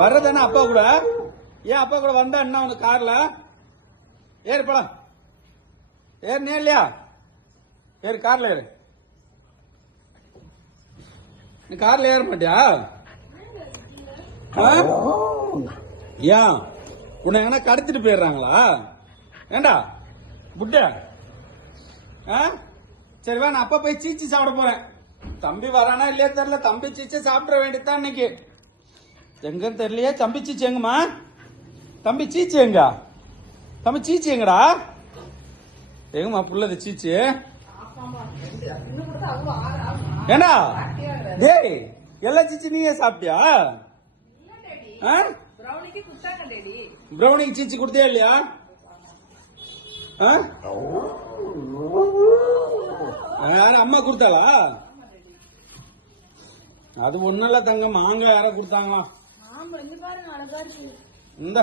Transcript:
வர்றதானே அப்பா கூட? ஏன் அப்பா கூட வந்தா என்ன உனக்கு கார்ல? ஏறு போலாம். ஏறுனே இல்லையா? ஏறு, கார்ல ஏறு. நீ கார்ல ஏற மாட்டியா? ஏன் உன்னை எங்கன்னா கடத்திட்டு போயிடுறாங்களா? ஏண்டா புட்ட? சரி வா, நான் அப்பா போய் சீச்சி சாப்பிட போறேன். தம்பி வரானா இல்லையா தெரியல. தம்பி சீச்சை சாப்பிட வேண்டியதுதான் இன்னைக்கு. எங்கன்னு தெரியலையே. தம்பி சீச்சி எங்கம்மா? தம்பி சீச்சி எங்க? தம்பி சீச்சி எங்கடா? எங்கம்மா புள்ளது சீச்சி? ஏண்டா டேய், எல்லா சீச்சி நீயே சாப்பிட்டியா? பிரௌனிக்கு சீச்சி கொடுத்தியா இல்லையா? யார அம்மா கொடுத்தாளா? அது ஒண்ணும் இல்ல தங்கம், மாங்காய் யார கொடுத்தாங்களா? இந்த